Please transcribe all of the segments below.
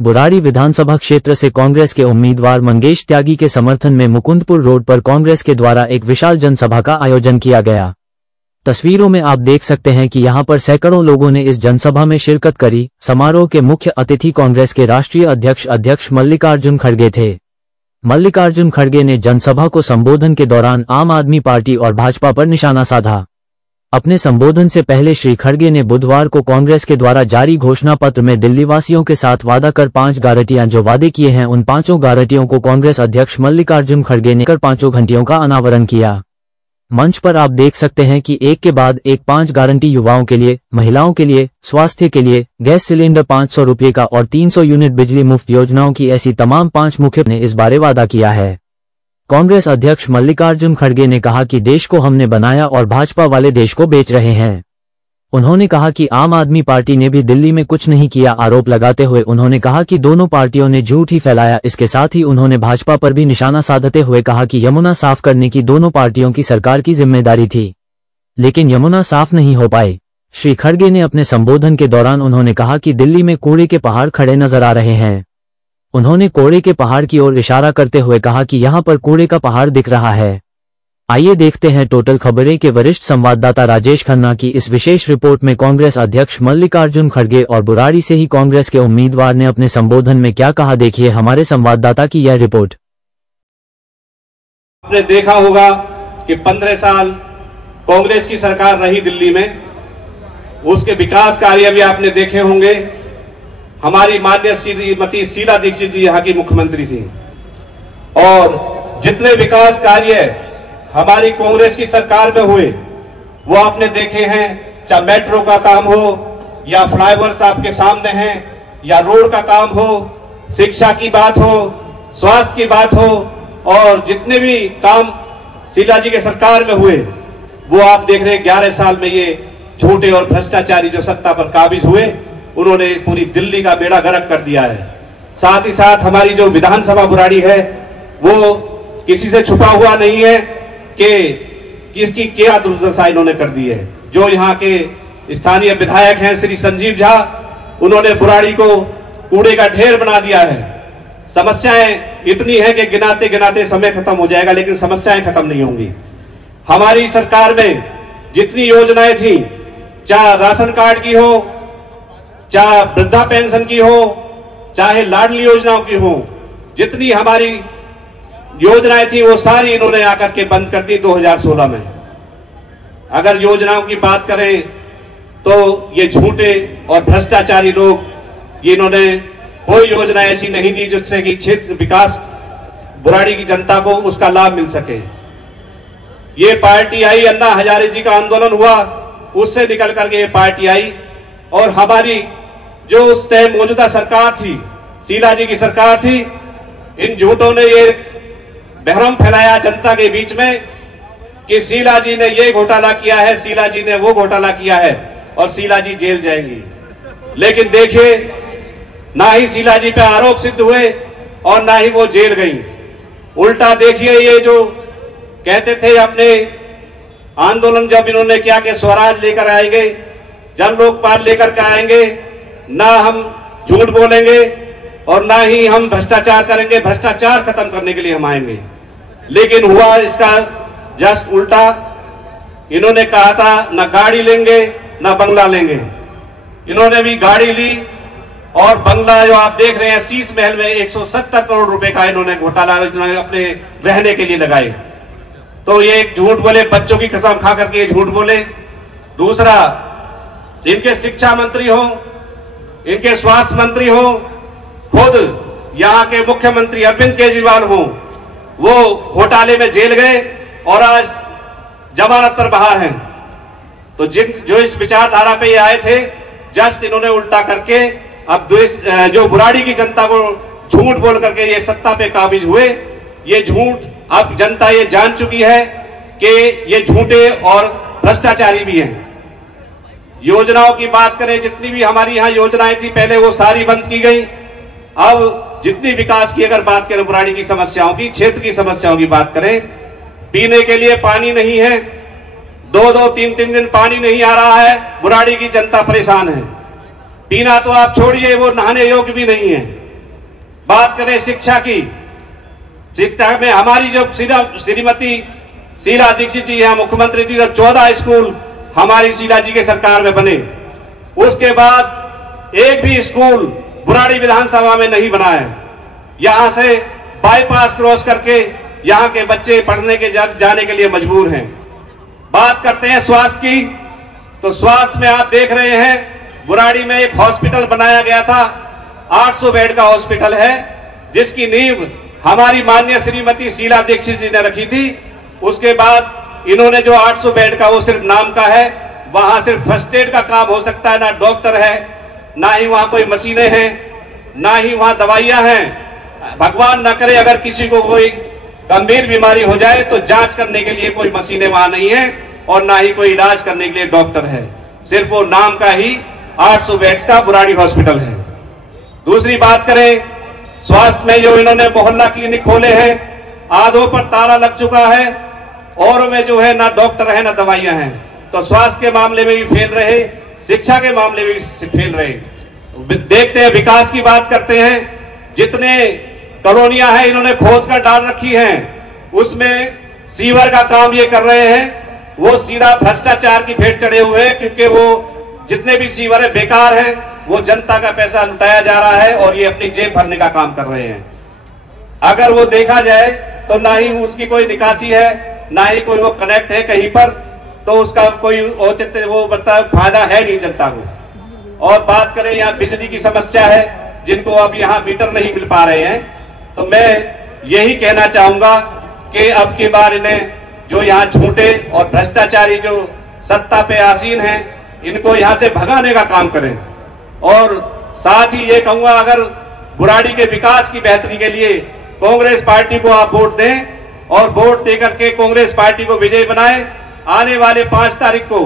बुराड़ी विधानसभा क्षेत्र से कांग्रेस के उम्मीदवार मंगेश त्यागी के समर्थन में मुकुंदपुर रोड पर कांग्रेस के द्वारा एक विशाल जनसभा का आयोजन किया गया। तस्वीरों में आप देख सकते हैं कि यहां पर सैकड़ों लोगों ने इस जनसभा में शिरकत करी। समारोह के मुख्य अतिथि कांग्रेस के राष्ट्रीय अध्यक्ष मल्लिकार्जुन खड़गे थे। मल्लिकार्जुन खड़गे ने जनसभा को संबोधन के दौरान आम आदमी पार्टी और भाजपा पर निशाना साधा। अपने संबोधन से पहले श्री खड़गे ने बुधवार को कांग्रेस के द्वारा जारी घोषणा पत्र में दिल्ली वासियों के साथ वादा कर 5 गारंटियां जो वादे किए हैं उन 5 गारंटियों को कांग्रेस अध्यक्ष मल्लिकार्जुन खड़गे ने कर 5 घंटियों का अनावरण किया। मंच पर आप देख सकते हैं कि एक के बाद एक 5 गारंटी युवाओं के लिए, महिलाओं के लिए, स्वास्थ्य के लिए, गैस सिलेंडर 500 रुपये का और 300 यूनिट बिजली मुफ्त योजनाओं की ऐसी तमाम 5 मुख्य ने इस बारे वादा किया है। कांग्रेस अध्यक्ष मल्लिकार्जुन खड़गे ने कहा कि देश को हमने बनाया और भाजपा वाले देश को बेच रहे हैं। उन्होंने कहा कि आम आदमी पार्टी ने भी दिल्ली में कुछ नहीं किया आरोप लगाते हुए उन्होंने कहा कि दोनों पार्टियों ने झूठ ही फैलाया। इसके साथ ही उन्होंने भाजपा पर भी निशाना साधते हुए कहा कि यमुना साफ करने की दोनों पार्टियों की सरकार की जिम्मेदारी थी, लेकिन यमुना साफ नहीं हो पाई। श्री खड़गे ने अपने संबोधन के दौरान उन्होंने कहा कि दिल्ली में कूड़े के पहाड़ खड़े नजर आ रहे हैं। उन्होंने कूड़े के पहाड़ की ओर इशारा करते हुए कहा कि यहां पर कूड़े का पहाड़ दिख रहा है। आइए देखते हैं टोटल खबरें के वरिष्ठ संवाददाता राजेश खन्ना की इस विशेष रिपोर्ट में कांग्रेस अध्यक्ष मल्लिकार्जुन खड़गे और बुराड़ी से ही कांग्रेस के उम्मीदवार ने अपने संबोधन में क्या कहा। देखिए हमारे संवाददाता की यह रिपोर्ट। आपने देखा होगा कि 15 साल कांग्रेस की सरकार रही दिल्ली में, उसके विकास कार्य भी आपने देखे होंगे। हमारी माननीय श्रीमती शीला दीक्षित जी यहाँ की मुख्यमंत्री थी और जितने विकास कार्य हमारी कांग्रेस की सरकार में हुए वो आपने देखे हैं। चाहे मेट्रो का काम हो या फ्लाईओवर्स आपके सामने हैं या रोड का काम हो, शिक्षा की बात हो, स्वास्थ्य की बात हो, और जितने भी काम शीला जी के सरकार में हुए वो आप देख रहे हैं। 11 साल में ये झूठे और भ्रष्टाचारी जो सत्ता पर काबिज हुए उन्होंने इस पूरी दिल्ली का बेड़ा गर्क कर दिया है। साथ ही साथ हमारी जो विधानसभा बुराड़ी है वो किसी से छुपा हुआ नहीं है कि किसकी क्या दुर्दशा इन्होंने कर दी है। जो यहाँ के स्थानीय विधायक हैं श्री संजीव झा, उन्होंने बुराड़ी को कूड़े का ढेर बना दिया है। समस्याएं इतनी है कि गिनाते गिनाते समय खत्म हो जाएगा, लेकिन समस्याएं खत्म नहीं होंगी। हमारी सरकार में जितनी योजनाएं थी, चाहे राशन कार्ड की हो, चाहे वृद्धा पेंशन की हो, चाहे लाडली योजनाओं की हो, जितनी हमारी योजनाएं थी वो सारी इन्होंने आकर के बंद कर दी 2016 में। अगर योजनाओं की बात करें तो ये झूठे और भ्रष्टाचारी लोग, ये इन्होंने कोई योजना ऐसी नहीं दी जिससे कि क्षेत्र विकास बुराड़ी की जनता को उसका लाभ मिल सके। ये पार्टी आई, अन्ना हजारे जी का आंदोलन हुआ, उससे निकल करके ये पार्टी आई और हमारी जो उस टाइम मौजूदा सरकार थी, शीला जी की सरकार थी, इन झूठों ने ये भ्रम फैलाया जनता के बीच में कि शीला जी ने ये घोटाला किया है, शीला जी ने वो घोटाला किया है और शीला जी जेल जाएंगी। लेकिन देखिए, ना ही शीला जी पे आरोप सिद्ध हुए और ना ही वो जेल गई। उल्टा देखिए, ये जो कहते थे अपने आंदोलन जब इन्होंने किया कि स्वराज लेकर आएंगे, जन लोकपाल लेकर के आएंगे, ना हम झूठ बोलेंगे और ना ही हम भ्रष्टाचार करेंगे, भ्रष्टाचार खत्म करने के लिए हम आएंगे। लेकिन हुआ इसका जस्ट उल्टा। इन्होंने कहा था ना गाड़ी लेंगे ना बंगला लेंगे, इन्होंने भी गाड़ी ली और बंगला जो आप देख रहे हैं शीश महल में 170 करोड़ रुपए का इन्होंने घोटाला अपने रहने के लिए लगाए। तो ये एक झूठ बोले, बच्चों की कसम खा करके झूठ बोले। दूसरा, इनके शिक्षा मंत्री हो, इनके स्वास्थ्य मंत्री हो, खुद यहाँ के मुख्यमंत्री अरविंद केजरीवाल हो, वो घोटाले में जेल गए और आज जमानत पर बाहर हैं। तो जो इस विचारधारा पे ये आए थे, जस्ट इन्होंने उल्टा करके अब जो बुराड़ी की जनता को झूठ बोल करके ये सत्ता पे काबिज हुए। ये झूठ अब जनता ये जान चुकी है कि ये झूठे और भ्रष्टाचारी भी हैं। योजनाओं की बात करें, जितनी भी हमारी यहाँ योजनाएं थी पहले वो सारी बंद की गई। अब जितनी विकास की अगर बात करें, बुराड़ी की समस्याओं की, क्षेत्र की समस्याओं की बात करें, पीने के लिए पानी नहीं है, 2-2, 3-3 दिन पानी नहीं आ रहा है, बुराड़ी की जनता परेशान है। पीना तो आप छोड़िए, वो नहाने योग्य भी नहीं है। बात करें शिक्षा की, शिक्षा में हमारी जो श्रीमती शीला दीक्षित जी यहाँ मुख्यमंत्री थी तो 14 स्कूल हमारी शीला जी के सरकार में बने। उसके बाद एक भी स्कूल बुराड़ी विधानसभा में नहीं बना है। यहाँ से बाईपास क्रॉस करके यहाँ के बच्चे पढ़ने के जाने के लिए मजबूर हैं। बात करते हैं स्वास्थ्य की, तो स्वास्थ्य में आप देख रहे हैं बुराड़ी में एक हॉस्पिटल बनाया गया था, 800 बेड का हॉस्पिटल है, जिसकी नींव हमारी माननीय श्रीमती शीला दीक्षित जी ने रखी थी। उसके बाद इन्होंने जो 800 बेड का वो सिर्फ नाम का है, वहां सिर्फ फर्स्ट एड का काम हो सकता है, ना डॉक्टर है, ना ही वहां कोई मशीनें हैं, ना ही वहां दवाइयां हैं। भगवान न करे अगर किसी को कोई गंभीर बीमारी हो जाए तो जांच करने के लिए कोई मशीनें वहां नहीं है और ना ही कोई इलाज करने के लिए डॉक्टर है। सिर्फ वो नाम का ही 800 बेड्स का बुराड़ी हॉस्पिटल है। दूसरी बात करें स्वास्थ्य में, जो इन्होंने मोहल्ला क्लिनिक खोले हैं, आधों पर ताला लग चुका है, और में जो है ना डॉक्टर है ना दवाइयां हैं। तो स्वास्थ्य के मामले में भी फेल रहे, शिक्षा के मामले में भी फेल रहे। देखते हैं विकास की बात करते हैं, जितने कॉलोनियां हैं इन्होंने खोद कर डाल रखी हैं, उसमें सीवर का काम ये कर रहे हैं, वो सीधा भ्रष्टाचार की भेंट चढ़े हुए हैं, क्योंकि वो जितने भी सीवर है बेकार हैं, वो जनता का पैसा लुटाया जा रहा है और ये अपनी जेब भरने का काम कर रहे हैं। अगर वो देखा जाए तो ना ही उसकी कोई निकासी है, ना ही कोई वो कनेक्ट है कहीं पर, तो उसका कोई औचित्य वो फायदा है नहीं जनता को। और बात करें यहाँ बिजली की समस्या है, जिनको अब यहाँ मीटर नहीं मिल पा रहे हैं, तो मैं यही कहना चाहूंगा कि अब की बार इन्हें जो यहाँ झूठे और भ्रष्टाचारी जो सत्ता पे आसीन हैं, इनको यहाँ से भगाने का काम करें। और साथ ही ये कहूंगा, अगर बुराड़ी के विकास की बेहतरी के लिए कांग्रेस पार्टी को आप वोट दें और वोट देकर के कांग्रेस पार्टी को विजयी बनाएं। आने वाले 5 तारीख को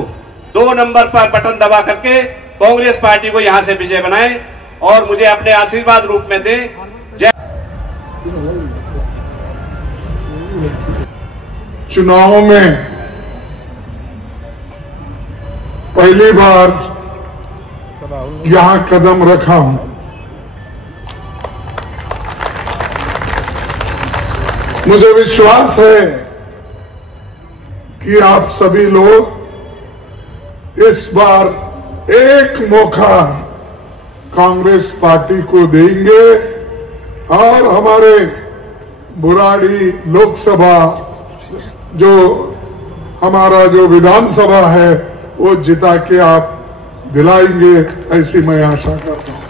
2 नंबर पर बटन दबा करके कांग्रेस पार्टी को यहां से विजय बनाएं और मुझे अपने आशीर्वाद रूप में दें। जय। चुनाव में पहली बार यहां कदम रखा हूं। मुझे विश्वास है कि आप सभी लोग इस बार एक मौका कांग्रेस पार्टी को देंगे और हमारे बुराड़ी लोकसभा जो हमारा जो विधानसभा है वो जिता के आप दिलाएंगे, ऐसी मैं आशा करता हूं।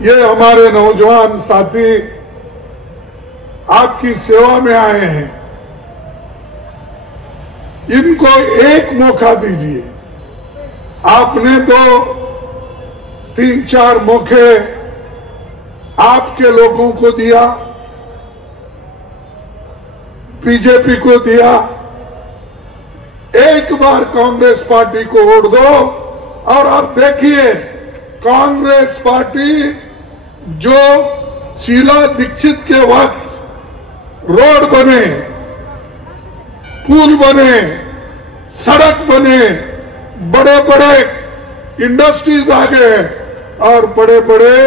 ये हमारे नौजवान साथी आपकी सेवा में आए हैं, इनको एक मौका दीजिए। आपने तो 3-4 मौके आपके लोगों को दिया, बीजेपी को दिया। एक बार कांग्रेस पार्टी को वोट दो और आप देखिए कांग्रेस पार्टी जो शीला दीक्षित के वक्त रोड बने, पुल बने, सड़क बने, बड़े बड़े इंडस्ट्रीज आ गए और बड़े बड़े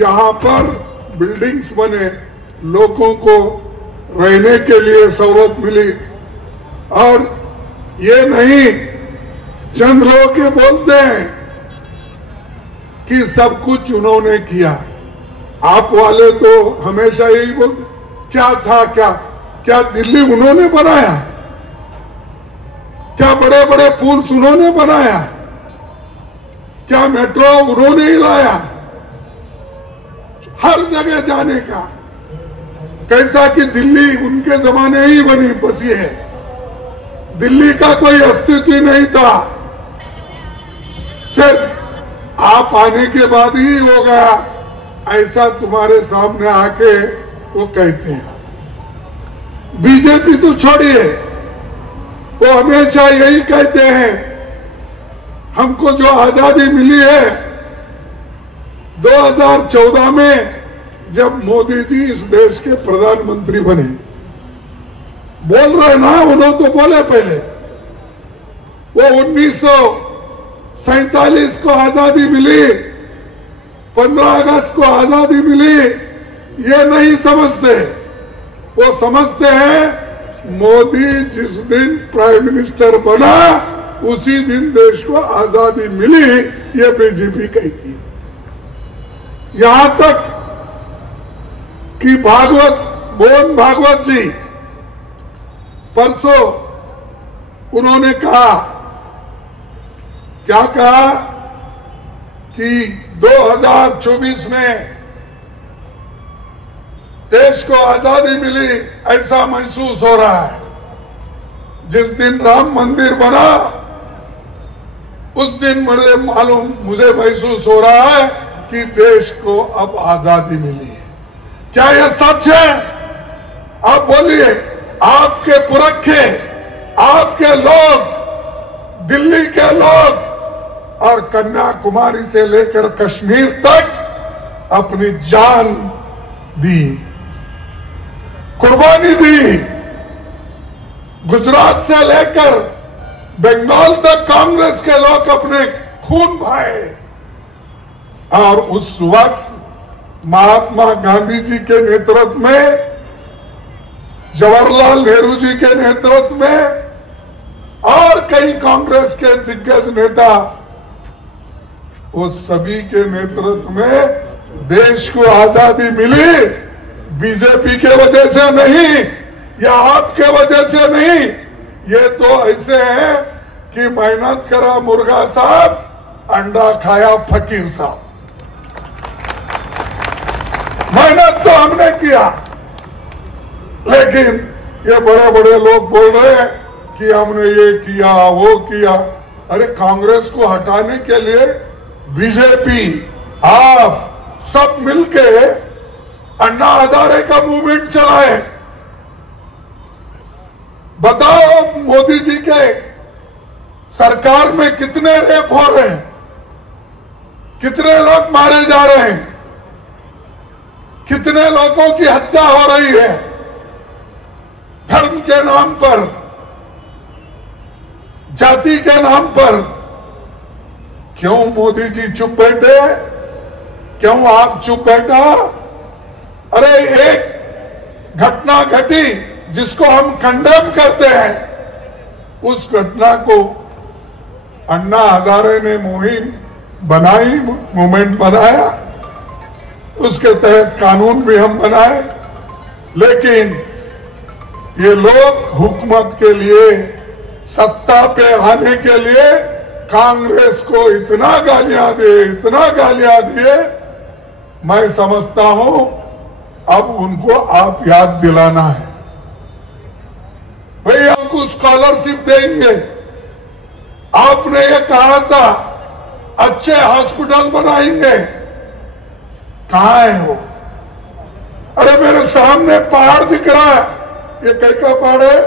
यहां पर बिल्डिंग्स बने, लोगों को रहने के लिए सहूलत मिली। और ये नहीं चंद लोग के बोलते हैं कि सब कुछ उन्होंने किया, आप वाले तो हमेशा यही बोलते क्या था, क्या दिल्ली उन्होंने बनाया, क्या बड़े बड़े पुल उन्होंने बनाया, क्या मेट्रो उन्होंने ही लाया। हर जगह जाने का, कैसा कि दिल्ली उनके जमाने ही बनी बसी है, दिल्ली का कोई अस्तित्व ही नहीं था, सिर्फ आप आने के बाद ही हो गया, ऐसा तुम्हारे सामने आके वो कहते हैं। बीजेपी तो छोड़िए, वो हमेशा यही कहते हैं हमको जो आजादी मिली है 2014 में जब मोदी जी इस देश के प्रधानमंत्री बने, बोल रहे ना, उन्होंने तो बोले पहले, वो 1947 को आजादी मिली 15 अगस्त को आजादी मिली ये नहीं समझते। वो समझते हैं मोदी जिस दिन प्राइम मिनिस्टर बना उसी दिन देश को आजादी मिली, ये बीजेपी कहती है। यहां तक कि मोहन भागवत जी परसों उन्होंने कहा, क्या कहा कि 2024 में देश को आजादी मिली ऐसा महसूस हो रहा है। जिस दिन राम मंदिर बना उस दिन मुझे महसूस हो रहा है कि देश को अब आजादी मिली है। क्या यह सच है? आप बोलिए। आपके पुरखे, आपके लोग, दिल्ली के लोग और कन्याकुमारी से लेकर कश्मीर तक अपनी जान दी, कुर्बानी दी। गुजरात से लेकर बंगाल तक कांग्रेस के लोग अपने खून बहाए। और उस वक्त महात्मा गांधी जी के नेतृत्व में, जवाहरलाल नेहरू जी के नेतृत्व में और कई कांग्रेस के दिग्गज नेता, उस सभी के नेतृत्व में देश को आजादी मिली। बीजेपी के वजह से नहीं या आपके वजह से नहीं, ये तो ऐसे है कि मेहनत करा मुर्गा साहब, अंडा खाया फकीर साहब। मेहनत तो हमने किया, लेकिन ये बड़े बड़े लोग बोल रहे हैं कि हमने ये किया वो किया। अरे कांग्रेस को हटाने के लिए बीजेपी, आप सब मिलके अन्ना हजारे का मूवमेंट चलाए। बताओ मोदी जी के सरकार में कितने रेप हो रहे हैं, कितने लोग मारे जा रहे हैं, कितने लोगों की हत्या हो रही है धर्म के नाम पर, जाति के नाम पर। क्यों मोदी जी चुप बैठे? क्यों आप चुप बैठा? अरे एक घटना घटी जिसको हम कंडेम करते हैं, उस घटना को अन्ना हजारे ने मुहिम बनाई, मूवमेंट बनाया, उसके तहत कानून भी हम बनाए। लेकिन ये लोग हुकूमत के लिए, सत्ता पे आने के लिए कांग्रेस को इतना गालियां दिए, मैं समझता हूं अब उनको आप याद दिलाना है। भाई हमको स्कॉलरशिप देंगे, आपने ये कहा था अच्छे हॉस्पिटल बनाएंगे, कहां है वो? अरे मेरे सामने पहाड़ दिख रहा है, ये कैसा पहाड़ है?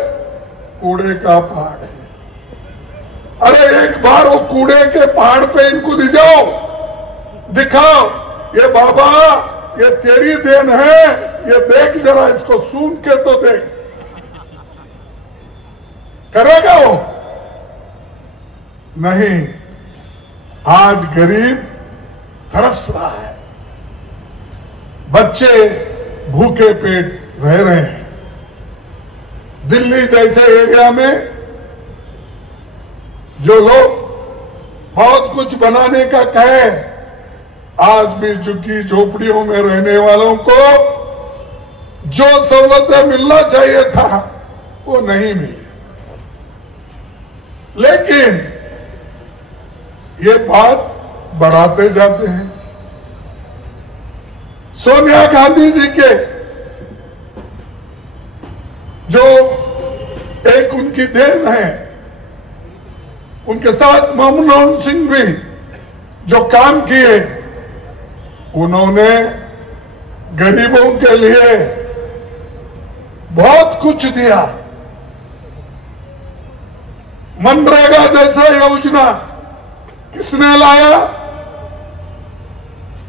कूड़े का पहाड़ है। अरे एक बार वो कूड़े के पहाड़ पे इनको ले जाओ, दिखाओ, ये बाबा ये तेरी देन है, ये देख जरा, इसको सूंघ के तो देख। करेगा वो? नहीं। आज गरीब तरस रहा है, बच्चे भूखे पेट रह रहे हैं। दिल्ली जैसे एरिया में जो लोग बहुत कुछ बनाने का कहे, आज भी झुग्गी झोपड़ियों में रहने वालों को जो सहूलतें मिलना चाहिए था वो नहीं मिली। लेकिन ये बात बढ़ाते जाते हैं। सोनिया गांधी जी के जो एक उनकी देन है, उनके साथ मनमोहन सिंह भी जो काम किए, उन्होंने गरीबों के लिए बहुत कुछ दिया। मनरेगा जैसा योजना किसने लाया?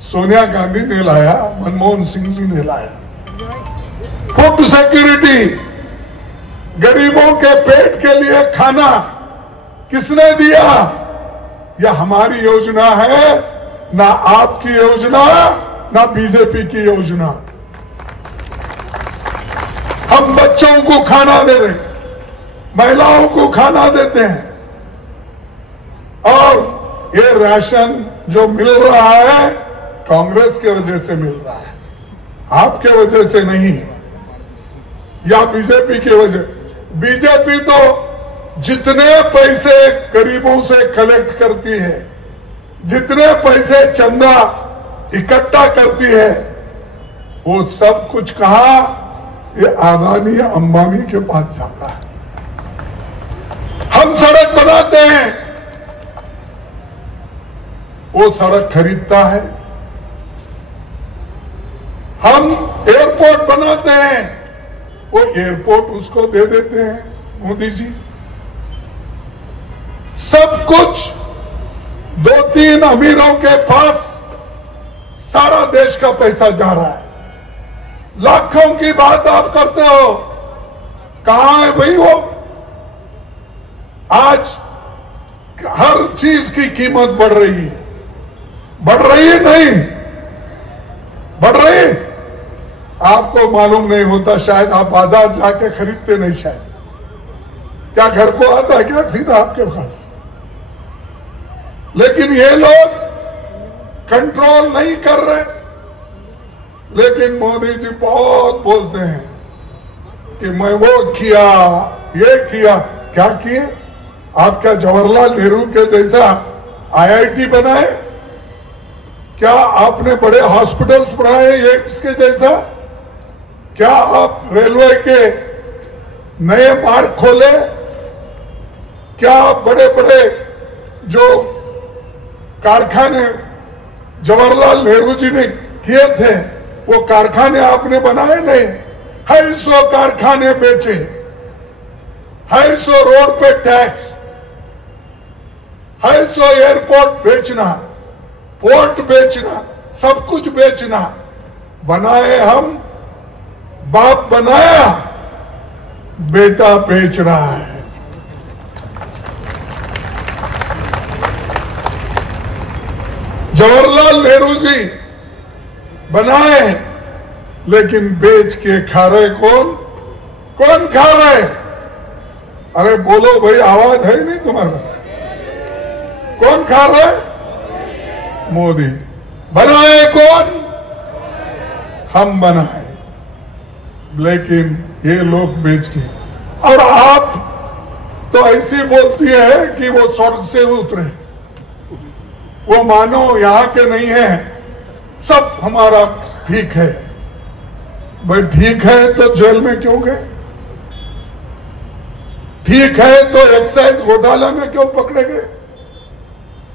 सोनिया गांधी ने लाया, मनमोहन सिंह जी ने लाया। फूड सिक्योरिटी, गरीबों के पेट के लिए खाना किसने दिया? यह हमारी योजना है, ना आपकी योजना ना बीजेपी की योजना। हम बच्चों को खाना दे रहे हैं, महिलाओं को खाना देते हैं, और ये राशन जो मिल रहा है कांग्रेस के वजह से मिल रहा है, आपके वजह से नहीं, या बीजेपी की वजह। बीजेपी तो जितने पैसे गरीबों से कलेक्ट करती है, जितने पैसे चंदा इकट्ठा करती है, वो सब कुछ कहा ये अदानी अंबानी के पास जाता है। हम सड़क बनाते हैं, वो सड़क खरीदता है। हम एयरपोर्ट बनाते हैं, वो एयरपोर्ट उसको दे देते हैं मोदी जी। सब कुछ 2-3 अमीरों के पास सारा देश का पैसा जा रहा है। लाखों की बात आप करते हो, कहां है भाई वो? आज हर चीज की कीमत बढ़ रही है। बढ़ रही है नहीं बढ़ रही? आपको मालूम नहीं होता शायद, आप बाजार जाके खरीदते नहीं शायद। क्या घर को आता है क्या सीधा आपके पास? लेकिन ये लोग कंट्रोल नहीं कर रहे। लेकिन मोदी जी बहुत बोलते हैं कि मैं वो किया, ये किया। क्या किए? आप क्या जवाहरलाल नेहरू के जैसा आईआईटी बनाए? क्या आपने बड़े हॉस्पिटल्स बनाए ये इसके जैसा? क्या आप रेलवे के नए मार्ग खोले? क्या बड़े बड़े जो कारखाने जवाहरलाल नेहरू जी ने किए थे वो कारखाने आपने बनाए नहीं? 250 कारखाने बेचे, 250 रोड पे टैक्स, 250 एयरपोर्ट बेचना, पोर्ट बेचना, सब कुछ बेचना। बनाए हम, बाप बनाया, बेटा बेच रहा है। जवाहरलाल नेहरू जी बनाए, लेकिन बेच के खा रहे कौन खा रहे? अरे बोलो भाई, आवाज है नहीं तुम्हारा? कौन खा रहा है? मोदी। बनाए कौन? हम बनाए, लेकिन ये लोग बेच के। और आप तो ऐसी बोलती है कि वो स्वर्ग से उतरे, वो मानो यहां के नहीं है, सब हमारा ठीक है। भाई ठीक है तो जेल में क्यों गए? ठीक है तो एक्साइज घोटाला में क्यों पकड़े गए?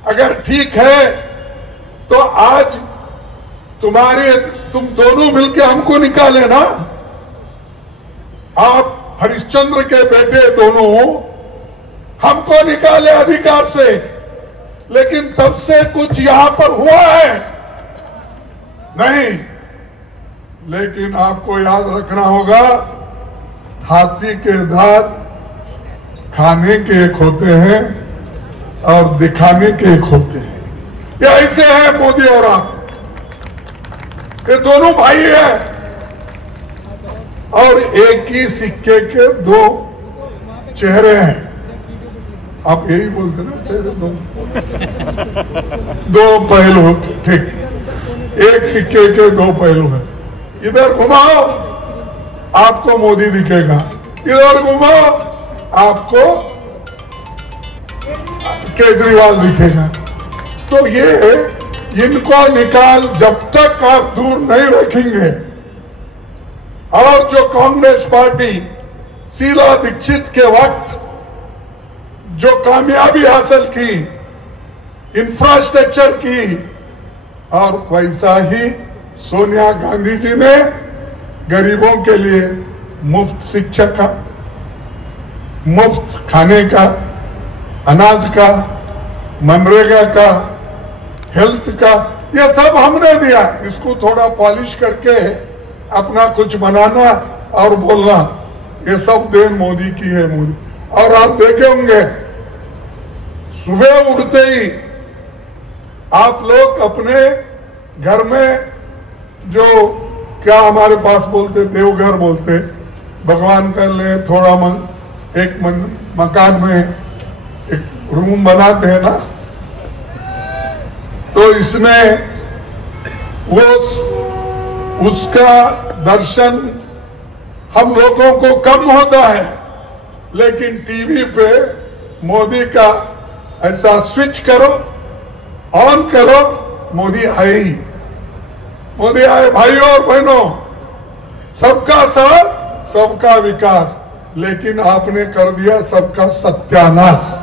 अगर ठीक है तो आज तुम दोनों मिलके हमको निकाले ना। आप हरिश्चंद्र के बेटे दोनों हमको निकाले अधिकार से, लेकिन तब से कुछ यहां पर हुआ है नहीं। लेकिन आपको याद रखना होगा, हाथी के दांत खाने के एक होते हैं और दिखाने के एक होते हैं। ये ऐसे हैं मोदी और आप, ये दोनों भाई हैं और एक ही सिक्के के दो चेहरे हैं। आप यही बोलते ना, चेहरे दो पहलू। ठीक, एक सिक्के के दो पहलू हैं। इधर घुमाओ आपको मोदी दिखेगा, इधर घुमाओ आपको केजरीवाल दिखेगा। तो ये इनको निकाल जब तक आप दूर नहीं रखेंगे, और जो कांग्रेस पार्टी शीला दीक्षित के वक्त जो कामयाबी हासिल की, इंफ्रास्ट्रक्चर की, और वैसा ही सोनिया गांधी जी ने गरीबों के लिए मुफ्त शिक्षा का, मुफ्त खाने का, अनाज का, मनरेगा का, हेल्थ का, ये सब हमने दिया। इसको थोड़ा पॉलिश करके अपना कुछ बनाना और बोलना, ये सब देन मोदी की है। मोदी, और आप देखे होंगे सुबह उठते ही आप लोग अपने घर में जो क्या हमारे पास बोलते देवघर बोलते, भगवान का ले थोड़ा मकान में एक रूम बनाते हैं ना, तो इसमें वो उसका दर्शन हम लोगों को कम होता है, लेकिन टीवी पे मोदी का ऐसा स्विच करो, ऑन करो, मोदी आए ही। मोदी आए भाइयों और बहनों, सबका साथ सबका विकास, लेकिन आपने कर दिया सबका सत्यानाश।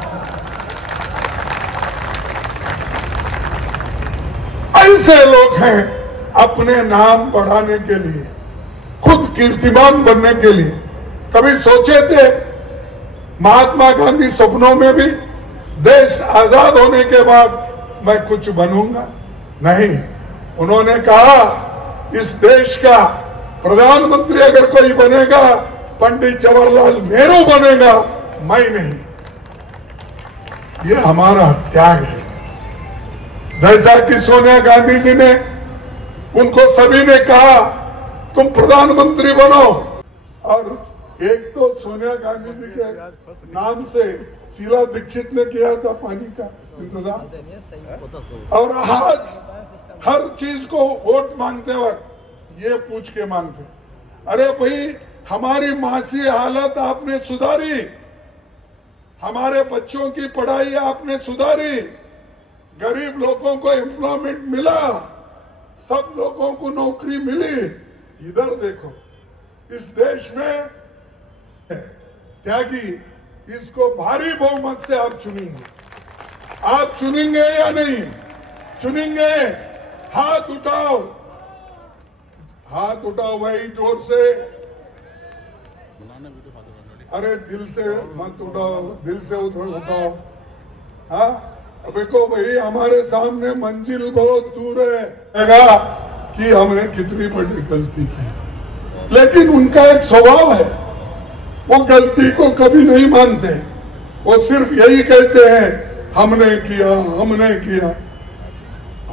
ऐसे लोग हैं अपने नाम बढ़ाने के लिए, खुद कीर्तिमान बनने के लिए। कभी सोचे थे महात्मा गांधी सपनों में भी देश आजाद होने के बाद मैं कुछ बनूंगा? नहीं, उन्होंने कहा इस देश का प्रधानमंत्री अगर कोई बनेगा पंडित जवाहरलाल नेहरू बनेगा, मैं नहीं। ये हमारा त्याग है। जैसा कि सोनिया गांधी जी ने, उनको सभी ने कहा तुम प्रधानमंत्री बनो, और एक तो सोनिया गांधी जी के नाम से शीला दीक्षित ने किया था पानी का इंतजाम, और आज हर चीज को वोट मांगते वक्त ये पूछ के मांगते, अरे भाई हमारी मासी हालत आपने सुधारी, हमारे बच्चों की पढ़ाई आपने सुधारी, गरीब लोगों को एम्प्लॉयमेंट मिला, सब लोगों को नौकरी मिली। इधर देखो, इस देश में त्यागी, इसको भारी बहुमत से आप चुनेंगे। आप चुनेंगे या नहीं चुनेंगे? हाथ उठाओ, हाथ उठाओ भाई जोर से। अरे दिल से मत उठाओ, दिल से उठाओ। हाँ, देखो भाई हमारे सामने मंजिल बहुत दूर है कि हमने कितनी बड़ी गलती की, लेकिन उनका एक स्वभाव है, वो गलती को कभी नहीं मानते, वो सिर्फ यही कहते हैं हमने किया, हमने किया।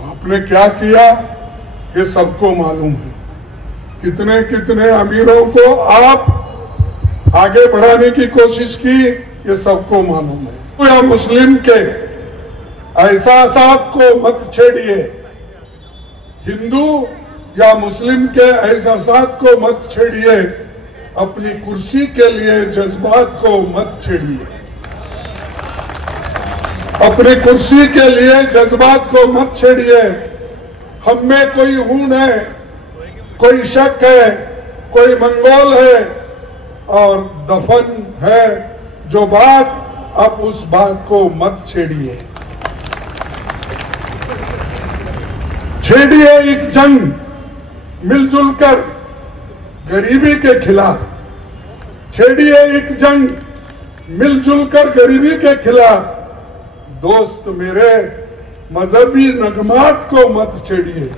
आपने क्या किया ये सबको मालूम है। कितने कितने अमीरों को आप आगे बढ़ाने की कोशिश की, ये सबको मालूम है। या मुस्लिम के एहसासात को मत छेड़िए, हिंदू या मुस्लिम के एहसासात को मत छेड़िए, अपनी कुर्सी के लिए जज्बात को मत छेड़िए, अपनी कुर्सी के लिए जज्बात को मत छेड़िए। हम में कोई हून है, कोई शक है, कोई मंगोल है और दफन है जो बात, अब उस बात को मत छेड़िए। छेड़िए एक जंग मिलजुल कर गरीबी के खिलाफ, छेड़िए एक जंग मिलजुल कर गरीबी के खिलाफ। दोस्त मेरे, मजहबी नगमात को मत छेड़िए।